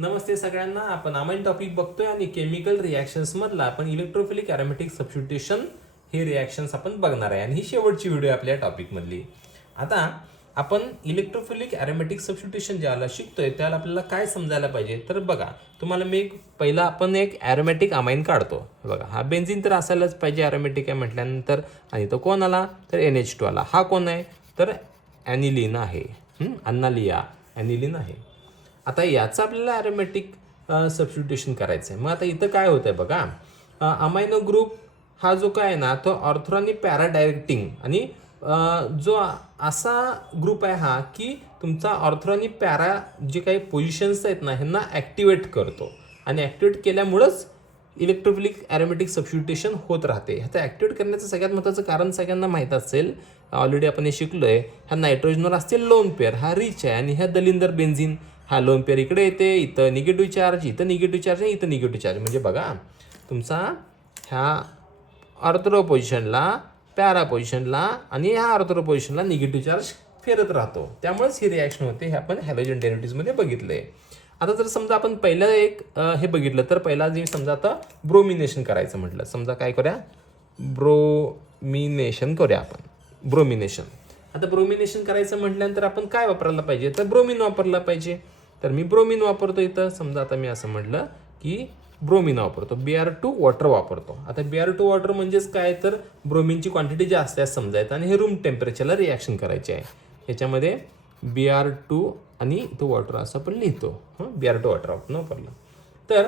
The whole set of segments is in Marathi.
नमस्ते सगळ्यांना. आपण अमाइन टॉपिक बघतोय आणि केमिकल रिॲक्शन्स मधला आपण इलेक्ट्रोफिलिक ॲरोमॅटिक सबस्टिट्यूशन हे रिॲक्शन्स आपण बघणार आहे आणि ही शेवटची व्हिडिओ आपल्या टॉपिक मधली. आता आपण इलेक्ट्रोफिलिक ॲरोमॅटिक सबस्टिट्यूशन ज्याला शिकतोय त्याला आपल्याला काय समजायला पाहिजे तर बघा, तुम्हाला मी पहिला आपण एक ॲरोमॅटिक अमाइन काढतो. बघा, हा बेन्झीन तर असायलाच पाहिजे ॲरोमॅटिक आहे म्हटल्यानंतर. आणि तो कोण आला तर NH2 आला. हा कोण आहे तर ॲनिलीन आहे. अन्नालिया ॲनिलीन आहे. आता याचं आपल्याला ॲरोमॅटिक सबस्टिट्यूशन करायचं आहे. मग आता इथं काय होतं आहे बघा, अमायनो ग्रुप हा जो काय आहे ना तो ऑर्थो आणि पॅरा डायरेक्टिंग आणि जो असा ग्रुप आहे हा की तुमचा ऑर्थो आणि पॅरा जे काही पोझिशन्स आहेत ना ह्यांना ॲक्टिवेट करतो आणि ॲक्टिवेट केल्यामुळंच इलेक्ट्रोफिलिक ॲरोमॅटिक सबस्टिट्यूशन होत राहते. ह्याचं ॲक्टिवेट करण्याचं सगळ्यात महत्त्वाचं कारण सगळ्यांना माहीत असेल, ऑलरेडी आपण हे शिकलोय. ह्या नायट्रोजनवर असते लोन पेअर, हा रिच आहे. आणि ह्या दलिंदर बेन्झीन हा लोन पेअर इकडे येते, इथं निगेटिव्ह चार्ज, इथं निगेटिव्ह चार्ज आणि इथं निगेटिव्ह चार्ज. म्हणजे बघा, तुमचा ह्या ऑर्थो पोझिशनला, पॅरा पोझिशनला आणि ह्या ऑर्थो पोझिशनला निगेटिव्ह चार्ज फिरत राहतो. त्यामुळेच ही रिॲक्शन होते. हे आपण हॅलोजन डेरिव्हेटिव्हमध्ये बघितले. आता जर समजा आपण पहिलं एक हे बघितलं तर पहिला जे समजा आता ब्रोमिनेशन करायचं म्हटलं, समजा काय करूया, ब्रोमिनेशन करूया आपण. ब्रोमिनेशन, आता ब्रोमिनेशन करायचं म्हटल्यानंतर आपण काय वापरायला पाहिजे तर ब्रोमिन वापरला पाहिजे. तर मी ब्रोमिन वापरतो इथं. समजा आता मी असं म्हटलं की ब्रोमिन वापरतो, Br2 वॉटर वापरतो. आता Br2 वॉटर म्हणजेच काय तर ब्रोमिनची क्वांटिटी जास्त आहे समजायचं आणि हे रूम टेम्परेचरला रिॲक्शन करायचे आहे. याच्यामध्ये Br2 आणि तो वॉटर असं आपण लिहितो. Br2 वॉटर आपण वापरलं तर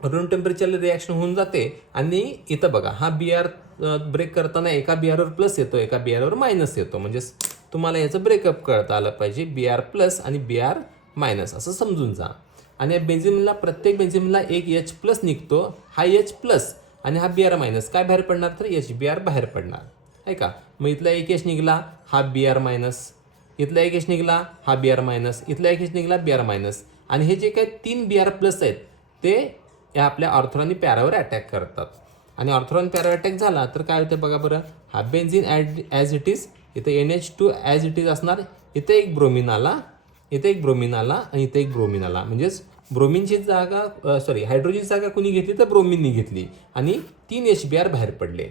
रूम टेम्परेचरला रिॲक्शन होऊन जाते. आणि इथं बघा, हा Br ब्रेक करताना एका Brवर प्लस येतो, एका Brवर मायनस येतो. म्हणजेच तुम्हाला याचं ब्रेकअप करता आलं पाहिजे, Br प्लस आणि Br मायनस असं समजून जा. आणि बेन्झिनला, प्रत्येक बेन्झिनला एक H प्लस निघतो, हा H प्लस आणि हा Br मायनस. काय बाहेर पडणार तर HBr बाहेर पडणार आहे का. मग इथला एक H निघाला, हा Br मायनस. इथला एक H निघाला, हा Br मायनस. इथला एक H निघाला, Br मायनस. आणि हे जे काही 3 Br प्लस आहेत ते या आपल्या ऑर्थो आणि पॅरावर अटॅक करतात. आणि ऑर्थो आणि पॅरा अटॅक झाला तर काय होतं बघा बरं, हा बेन्झीन ॲज इट इज, इथे NH2 ॲज इट इज असणार. इथे एक ब्रोमिन आला, इथे एक ब्रोमिन आला आणि इथे एक ब्रोमिन आला. म्हणजेच ब्रोमिनची जागा, हायड्रोजनची जागा कुणी घेतली तर ब्रोमिननी घेतली आणि 3 HBr बाहेर पडले.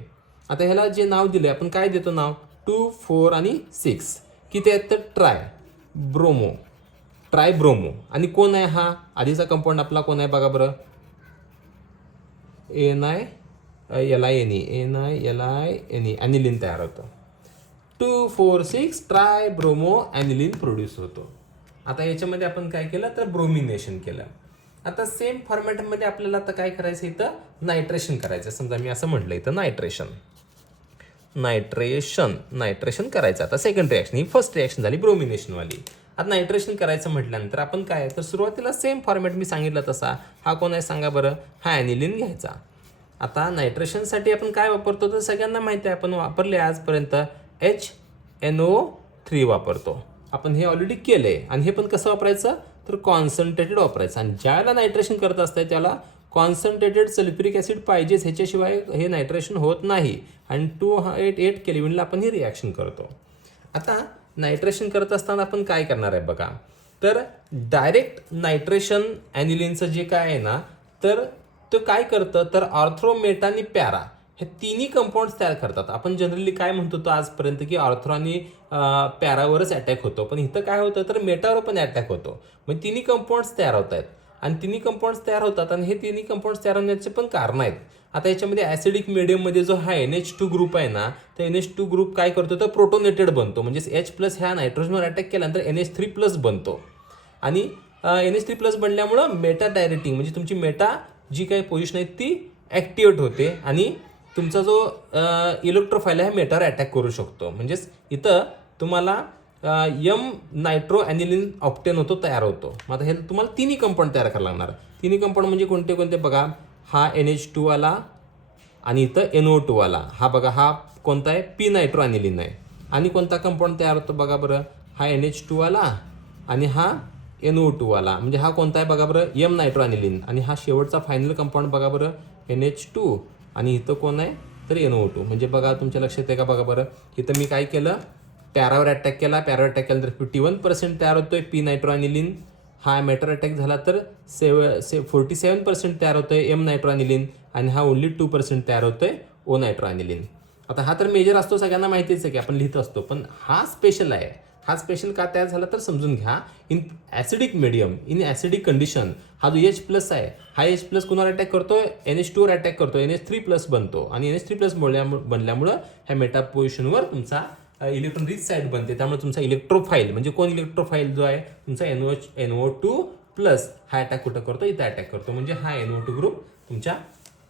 आता ह्याला जे नाव दिले आपण काय देतो नाव, 2, 4 आणि 6 किती आहेत तर ट्रायब्रोमो. आणि कोण आहे हा आधीचा कंपाऊंड आपला कोण आहे बघा बरं, NiLiNe ॲनिलीन तयार होतं. 2, 4, 6 ट्रायब्रोमो ॲनिलीन प्रोड्यूस होतो. आता याच्यामध्ये आपण काय केलं तर ब्रोमिनेशन केलं. आता सेम फॉर्मॅटमध्ये आपल्याला आता काय करायचं, इथं नायट्रेशन करायचं. समजा मी असं म्हटलं इथं नायट्रेशन करायचं. आता सेकंड रिॲक्शन, ही फर्स्ट रिॲक्शन झाली ब्रोमिनेशनवाली. आता नायट्रेशन करायचं म्हटल्यानंतर आपण काय तर सुरुवातीला सेम फॉर्मॅट मी सांगितलं तसा, हा कोण आहे सांगा बरं, हा ॲनिलीन घ्यायचा. आता नायट्रेशनसाठी आपण काय वापरतो तर सगळ्यांना माहिती आहे, आपण वापरले आजपर्यंत HNO3 वापरतो. आपण हे ऑलरेडी केलं आहे. आणि हे पण कसं वापरायचं तर कॉन्सन्ट्रेटेड वापरायचं. आणि ज्याला नायट्रेशन करत असतं त्याला कॉन्सन्ट्रेटेड सल्फ्युरिक ॲसिड पाहिजेच, ह्याच्याशिवाय हे नायट्रेशन होत नाही. आणि 288 केल्विनला आपण ही रिॲक्शन करतो. आता नायट्रेशन करत असताना आपण काय करणार आहे बघा, तर डायरेक्ट नायट्रेशन ॲनिलीनचं जे काय आहे ना तर तो काय करतं तर ऑर्थो, मेटा आणि पॅरा हे तिन्ही कंपाऊंड्स तयार करतात. आपण जनरली काय म्हणतो तो आजपर्यंत की ऑर्थो आणि पॅरावरच अटॅक होतो, पण इथं काय होतं तर मेटावर पण अटॅक होतो. मग तिन्ही कंपाऊंड्स तयार होत आहेत आणि तिन्ही कंपाऊंड्स तयार होतात आणि हे तिन्ही कंपाऊंड्स तयार होण्याचे पण कारण आहेत. आता याच्यामध्ये ॲसिडिक मिडियममध्ये जो हा NH2 ग्रुप आहे ना, तर NH2 ग्रुप काय करतो तर प्रोटोनेटेड बनतो. म्हणजेच H प्लस ह्या नायट्रोजनवर अटॅक केल्यानंतर NH3 प्लस बनतो. आणि NH3 प्लस बनल्यामुळं मेटा डायरेक्टिंग म्हणजे तुमची मेटा जी काही पोझिशन आहे ती ॲक्टिवेट होते आणि तुमचा जो इलेक्ट्रोफाईल आहे मेटावर अटॅक करू शकतो. म्हणजेच इथं तुम्हाला नायट्रो ॲनिलीन ऑप्टेन होतो, तयार होतो. मग आता हे तुम्हाला तिन्ही कंपाऊंड तयार करायला लागणार. तिन्ही कंपाऊंड म्हणजे कोणते कोणते बघा, हा NH2 आला आणि इथं NO2 आला. हा बघा, हा कोणता आहे P नायट्रो ॲनिलीन आहे. आणि कोणता कंपाऊंड तयार होतो बघा बरं, हा NH2 आला आणि हा NO2 आला. म्हणजे हा कोणता आहे बघा बरं, M नायट्रो ॲनिलीन. आणि हा शेवटचा फायनल कंपाऊंड बघा बरं, NH2 आणि इथं कोण आहे तर NO2. म्हणजे बघा तुमच्या लक्षात आहे का बघा बरं, इथं मी काय केलं, पॅरावर अटॅक केला. पॅरावर अटॅक केल्यानंतर 51% तयार होतोय P नायट्रो ॲनिलीन. हा मेटर अटॅक झाला तर 47% तयार होतोय एम नायट्रोअॅनिलीन आणि हा ओनली 2% तयार होतोय ओ नायट्रोअॅनिलीन. आता हा तर मेजर असतो, सगळ्यांना माहितीच आहे की आपण लिहित असतो, पण हा स्पेशल आहे. हा स्पेशल का तयार झाला तर समजून घ्या. In acidic medium, in acidic condition हा जो H+ आहे, हा H+ कुणावर अटॅक करतोय, NH2वर अटॅक करतोय, NH3+ बनतो आणि NH3+ बनल्यामुळं ह्या मेटा पोझिशनवर तुमचा इलेक्ट्रॉन रिच साईड बनते. त्यामुळे तुमचा इलेक्ट्रोफाईल म्हणजे कोण इलेक्ट्रोफाईल जो आहे तुमचा NO2+ हा अटॅक कुठं करतो, इथं अटॅक करतो. म्हणजे हा NO2 ग्रुप तुमच्या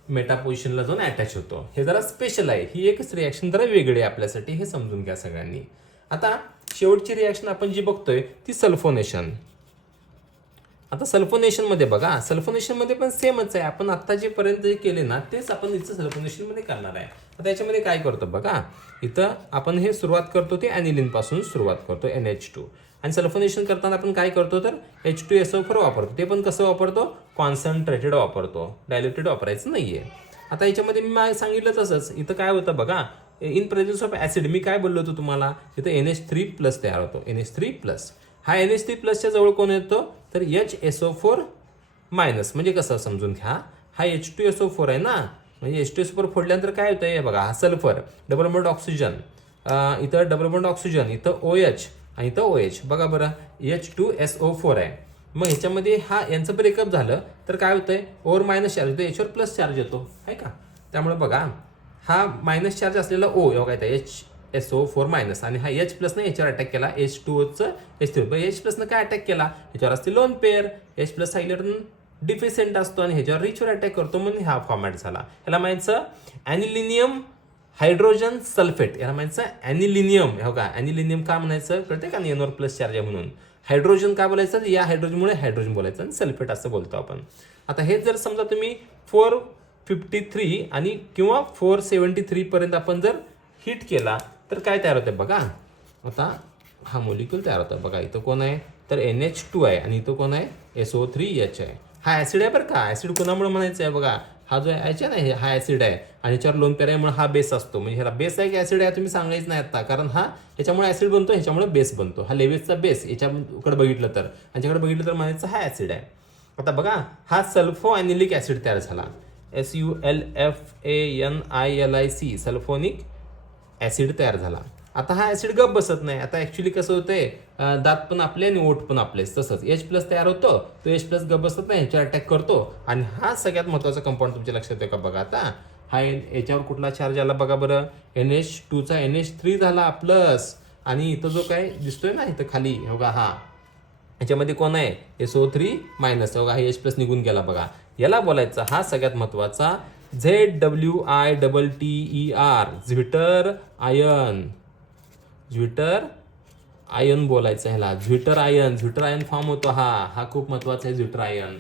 मेटा पोझिशनला जाऊन अटॅच होतो. हे जरा स्पेशल आहे, ही एकच रिॲक्शन जरा वेगळी आहे आपल्यासाठी, हे समजून घ्या सगळ्यांनी. आता शेवटची रिॲक्शन आपण जी बघतोय ती सल्फोनेशन. आता सल्फोनेशनमध्ये बघा, सल्फोनेशनमध्ये पण सेमच आहे. आपण आत्ता जेपर्यंत जे केले ना तेच आपण इथं सल्फोनेशनमध्ये करणार आहे. आता याच्यामध्ये काय करतो बघा, इथं आपण हे सुरुवात करतो ते ॲनिलीनपासून सुरुवात करतो NH2 आणि सल्फोनेशन करताना आपण काय करतो तर H2SO4 वापरतो. ते पण कसं वापरतो, कॉन्सन्ट्रेटेड वापरतो, डायल्युटेड वापरायचं नाही आहे. आता याच्यामध्ये मी सांगितलं तसंच इथं काय होतं बघा, इन प्रेझेन्स ऑफ ॲसिड मी काय बोललो होतो तुम्हाला, इथं NH3+ तयार होतो, NH3+. हा NH3+च्या जवळ कोण येतो तर HSO4- म्हणजे कसं समजून घ्या, हा H2SO4 आहे ना, म्हणजे H2SO4 फोडल्यानंतर काय होतं हे बघा, हा सल्फर डबल बॉन्ड ऑक्सिजन, इथं डबल बॉन्ड ऑक्सिजन, इथं OH आणि इथं OH. बघा बरं, H2SO4 आहे. मग ह्याच्यामध्ये हा यांचं ब्रेकअप झालं तर काय होतंय, ओवर मायनस चार्ज येतो, याच्यावर प्लस चार्ज येतो आहे का. त्यामुळे बघा हा मायनस चार्ज असलेला O एवढा काय HSO4- आणि हा H+ ने याच्यावर अटॅक केला, H2Oचं H3. H+ काय अटॅक केला, ह्याच्यावर असते लोन पेअर. H+ हा इलेक्ट्रॉन डिफिशियंट असतो आणि ह्याच्यावर रिचवर अटॅक करतो, म्हणून हा फॉर्मॅट झाला. ह्याला माहितीचं ॲनिलिनियम हायड्रोजन सल्फेट, याला माहितीचं ॲनिलिनियम. हो का, ॲनिलिनियम का म्हणायचं कळते का, NR+ चार्ज आहे म्हणून. हायड्रोजन का बोलायचं, या हायड्रोजनमुळे हायड्रोजन बोलायचं आणि सल्फेट असं बोलतो आपण. आता हे जर समजा तुम्ही 453 आणि किंवा 473 पर्यंत आपण जर हिट केला तर काय तयार होतं बघा. आता हा मोलिक्यूल तयार होता बघा. इथं कोण आहे तर NH2 आहे आणि इथं कोण आहे SO3H आहे. हा ॲसिड आहे बरं का. ॲसिड कोणामुळे म्हणायचं आहे बघा, हा जो H आहे ना, हा ॲसिड आहे आणि याच्यावर लोन पेअर आहे म्हणून हा बेस असतो. म्हणजे ह्याला बेस आहे की ॲसिड आहे तुम्ही सांगायचं नाही आता, कारण हा ह्याच्यामुळे ॲसिड बनतो, ह्याच्यामुळे बेस बनतो. हा लेवेजचा बेस याच्याकडे बघितलं तर, ह्याच्याकडे बघितलं तर म्हणायचं हा ॲसिड आहे. आता बघा हा सल्फो ॲनिलिक ॲसिड तयार झाला, SULFANILIC सल्फोनिक ॲसिड तयार झाला. आता हा ॲसिड गप बसत नाही. आता ॲक्च्युली कसं होतंय, दात पण आपले आणि ओठ पण आपलेच. तसंच H+ तयार होतो, तो H+ गप बसत नाही, ह्याच्यावर अटॅक करतो. आणि हा सगळ्यात महत्त्वाचा कंपाऊंड तुमच्या लक्षात येतो का बघा. आता हा याच्यावर कुठला चार्ज आला बघा बरं, NH2चा NH3 झाला प्लस, आणि इथं जो काय दिसतोय ना इथं खाली बघा, हा ह्याच्यामध्ये कोण आहे SO3- बघा, हे H+ निघून गेला बघा. याला बोलायचा हा सगळ्यात महत्त्वाचा ZWITTER, zwitter ion. Zwitter ion बोलायचं ह्याला, झ्विटर आयन फॉर्म होतो हा खूप महत्त्वाचा आहे झ्विटर आयन.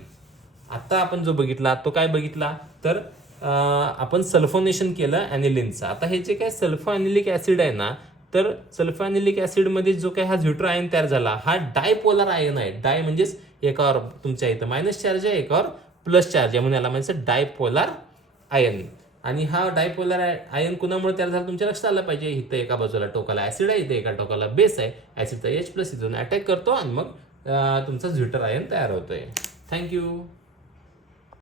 आता आपण जो बघितला तो काय बघितला तर आपण सल्फोनेशन केलं ॲनिलिनचं. आता हे जे काय सल्फो ॲनिलिक ॲसिड आहे ना, तर सल्फो ॲनिलिक ॲसिडमध्ये जो काय हा झ्विटर आयन तयार झाला, हा डायपोलर आयन आहे. डाय म्हणजेच एकावर तुमच्या इथं मायनस चार्ज आहे, एकावर प्लस चार्ज आहे, म्हणून याला म्हणायचं डायपोलर आयन. आणि हा डायपोलर आयन कुणामुळे तयार झाला तुमच्या लक्षात आलं पाहिजे. इथं एका बाजूला टोकाला ॲसिड आहे, इथे एका टोकाला बेस आहे. ॲसिडचा H+ इथून अटॅक करतो आणि मग तुमचा झ्विटर आयन तयार होतोय. थँक्यू.